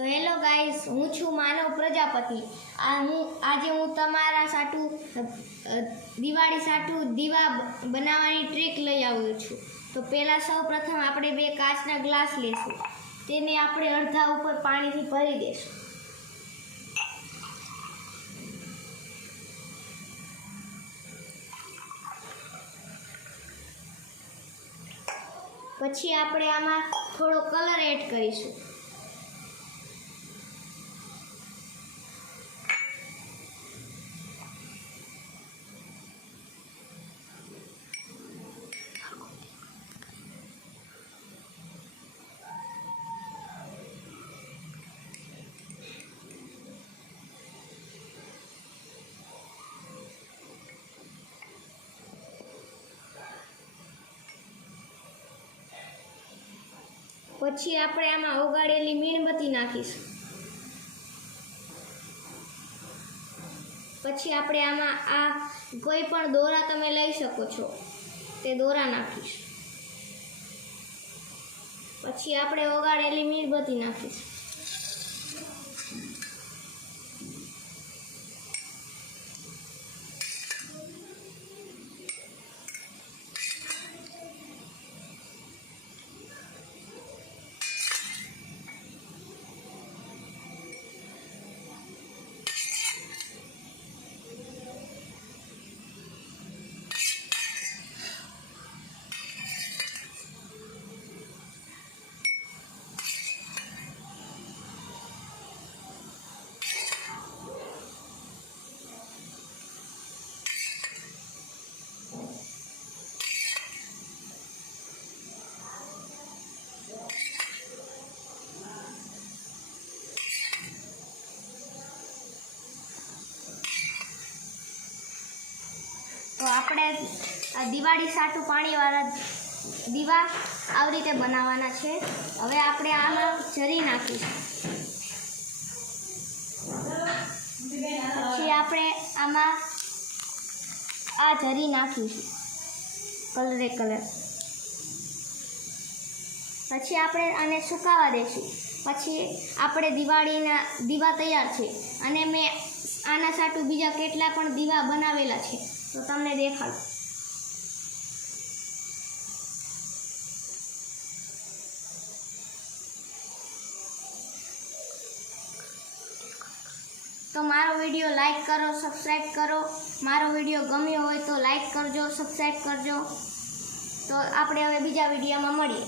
તો hello guys, હું છું માનવ પ્રજાપતિ। આજે હું તમારા સાટું દિવાળી સાટું દીવા બનાવવાની ટ્રીક લઈ આવ્યો છું। તો પહેલાં સૌ પ્રથમ આપણે 2 કાચના ગ્લાસ લેશું, તેને આપણે અડધા ઉપર પાણીથી ભરી દેશું। પછી આપણે આમાં થોડો કલર એડ કરીશું। પછી આપણે આમાં ઓગાળેલી મીણબત્તી નાખીશું। પછી આપણે આમાં આ કોઈ પણ દોરા તમે લઈ શકો છો, તે દોરા નાખીશું। પછી આપણે ઓગાળેલી મીણબત્તી નાખીશું। તો આપણે આ દિવાળી સાટું પાણીવાળા દીવા આવી રીતે બનાવવાના છે। હવે આપણે આમાં જરી નાખીશું। પછી આપણે આમાં આ જરી નાખીશું, કલરે કલર। પછી આપણે આને સુકાવા દઈશું। પછી આપણે દિવાળીના દીવા તૈયાર છે, અને મેં આના સાટું બીજા કેટલા પણ દીવા બનાવેલા છે, તો તમને દેખાડું। તો મારો વિડીયો લાઈક કરો, સબસ્ક્રાઈબ કરો। મારો વિડીયો ગમ્યો હોય તો લાઈક કરજો, સબસ્ક્રાઈબ કરજો। તો આપણે હવે બીજા વિડીયોમાં મળીએ।